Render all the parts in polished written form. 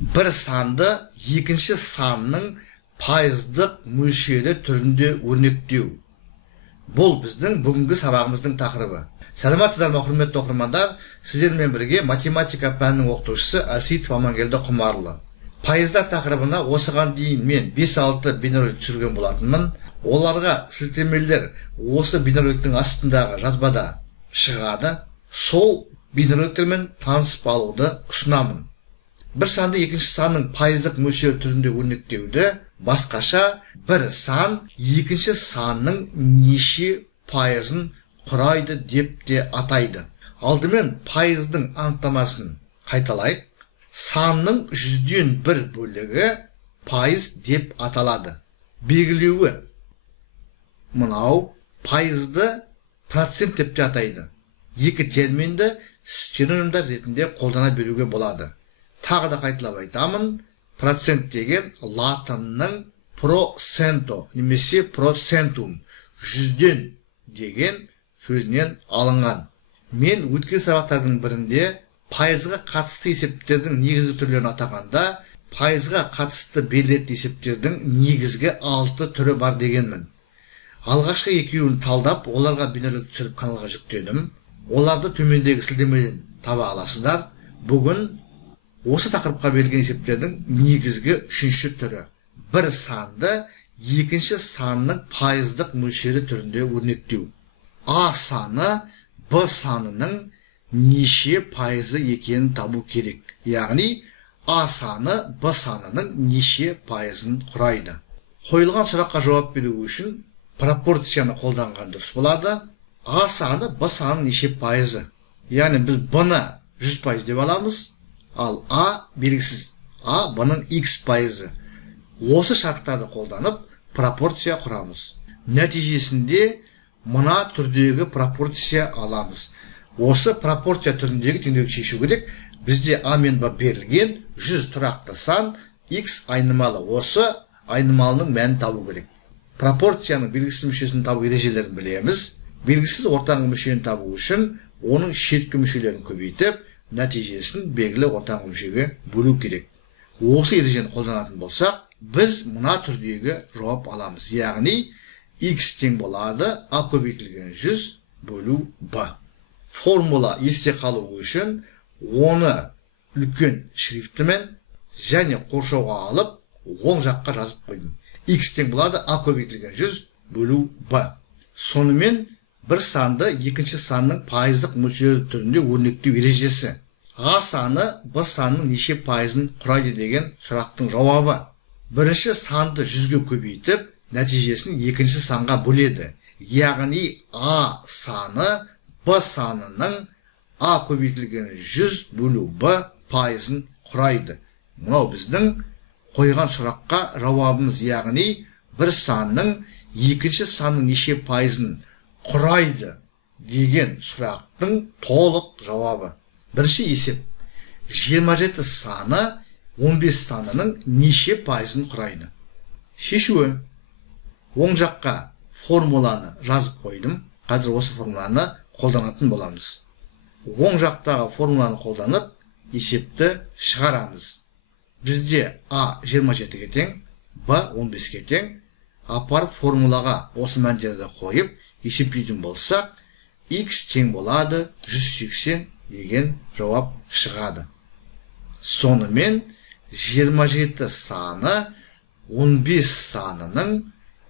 bir sanды екінші санның пайыздық мөлшері түрінде өрнектеу. Бұл біздің бүгінгі сабағымыздың тақырыбы. Сәлеметсіздер ме, құрметті оқырмандар? Сіздермен бірге математика пәнінің оқытушысы Әлсейітов Амангелді Құмарлы. Пайыздар тақырыбына осыған дейін мен 5-6 бейнеролик түсірген болатынмын. Оларға сілтемелер осы бейнероликтің астындағы жазбада шығады. Сол бейнероликтермен танысып алуды ұсынамын. Bir sanды екінші санның пайыздық мөлшері түрінде өрнектеуді басқаша бір сан екінші санның неше пайызын құрайды деп те атайды. Алдымен пайыздың анықтамасын қайталайық. Санның 100-ден 1 бөлігі пайыз деп аталады. Белгілеуі мынау, пайызды процент деп те атайды. Екі терминді синонимдер ретінде қолдана беруге болады. Тағы да қайталап айтамын, процент деген латынның проценто немесе процентум, 100-ден деген сөзінен алынған. Мен өткен сабақтардың бірінде пайызға қатысты есептердің негізгі түрлерін атағанда, пайызға қатысты берілетін есептердің негізгі 6 түрі бар дегенмін. Алғашқы екеуін талдап, оларға бейнеролик түсіріп каналға жүктедім. Оларды төмендегі сілтемеден таба аласыздар. Бүгін осы тақырыпқа берілген есептердің негізгі 3-ші түрі. Bir санды екінші санның пайыздық мөлшері түрінде өрнектеу. А саны Б санының неше пайызы екенін табу керек. Яғни А саны Б санының неше пайызын құрайды. Қойылған сұраққа жауап беру үшін пропорцияны қолданған дұрыс болады. А саны Б санының неше пайызы. Яғни біз Б-ны 100% деп аламыз. Ал А белгісіз. А бұның X пайызы. Осы шарттарды қолданып пропорция құрамыз. Нәтижесінде мына түрдегі пропорция аламыз. Осы пропорция түріндегі теңдеуді шешу керек. Бізде А мен Б берілген 100 тұрақты сан, X айнымалы. Осы айнымалының мәнін табу керек. Пропорцияның белгісіз мүшесін табу ережелерін білеміз. Белгісіз ортаңғы мүшені табу үшін оның шеткі мүшелерін көбейтіп, нәтижесін белгілі ортаңғы мүшеге бөлу керек. Осы ережені қолданатын болсақ, біз мына түрдегі жауап аламыз. Яғни X тең болады А көбейтілген 100 бөлу Б. Формула есте қалу үшін оны үлкен шрифтімен және қоршауға алып, оң жаққа жазып қойдым. X тең болады А көбейтілген 100 бөлу Б. Сонымен бір санды екінші санның пайыздық мөлшері түрінде өрнектеу ережесі. А саны Б санның неше пайызын құрайды деген сұрақтың жауабы. Бірінші санды 100-ге көбейтіп, нәтижесін екінші санға бөледі. Яғни А саны Б санының А көбейтілген 100 бөлу Б пайызын құрайды. Мынау біздің қойған сұраққа жауабымыз. Яғни бір санның екінші санның неше пайызын құрайды деген сұрақтың толық жауабы. Бірінші есеп. 27 саны 15 санының неше пайызын құрайды? Шешуі. Оң жаққа формуланы жазып қойдым. Қазір осы формуланы қолданатын боламыз. Оң жақтағы формуланы қолданып, есепті шығарамыз. Бізде А 27-ге тең, Б 15-ге тең. Апарып формулаға осы мәндерді қойып, есептейтін болсақ, X тең болады 180 деген жауап шығады. Сонымен 27 саны 15 санының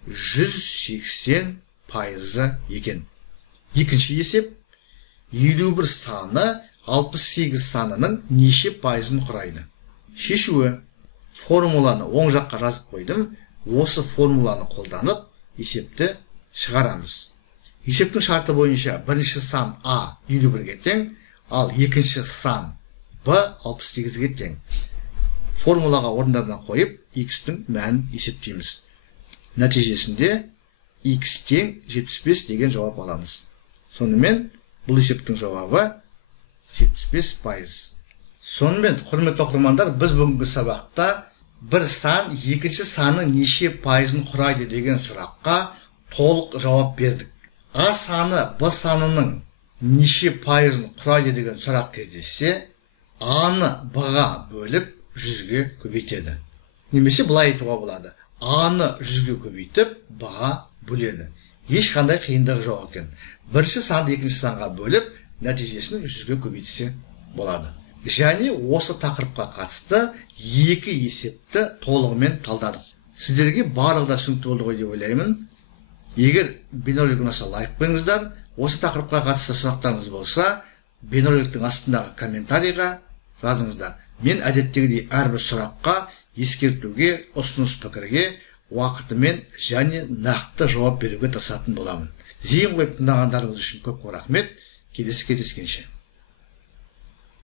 180 пайызы екен. Екінші есеп. 51 саны 68 санының неше пайызын құрайды? Шешуі. Формуланы оң жаққа жазып қойдым. Осы формуланы қолданып, есепті шығарамыз. Есептің шарты бойынша бірінші сан А 51-ге тең, ал екінші сан Б 68-ге тең. Формулаға орындарына қойып, X-тің мәнін есептейміз. Нәтижесінде X тең 75 деген жауап аламыз. Сонымен бұл есептің жауабы 75 пайыз. Сонымен, құрметті оқырмандар, біз бүгінгі сабақта бір сан екінші санның неше пайызын құрайды деген сұраққа толық жауап бердік. А саны Б санының неше пайызын құрайды деген сұрақ кездессе, А-ны Б-ға бөліп, 100-ге көбейтеді. Немесе былай айтуға болады. А-ны 100-ге көбейтіп, Б-ға бөледі. Ешқандай қиындығы жоқ екен. Бірінші санды екінші санға бөліп, нәтижесін 100-ге көбейтсе болады. Және осы тақырыпқа қатысты екі есепті толығымен талдадық. Сіздерге барлығы да түсінікті болды ғой деп ойлаймын. Егер бейнеролик ұнаса лайк қойыңыздар, осы тақырыпқа қатысты сұрақтарыңыз болса, бейнероликтің астындағы комментарийға жазыңыздар. Мен әдеттегідей әрбір сұраққа, ескертуге, ұсыныс пікірге уақытымен және нақты жауап беруге тырысатын боламын. Зейін қойып тыңдағандарыңыз үшін көп рахмет. Келесі кездескенше.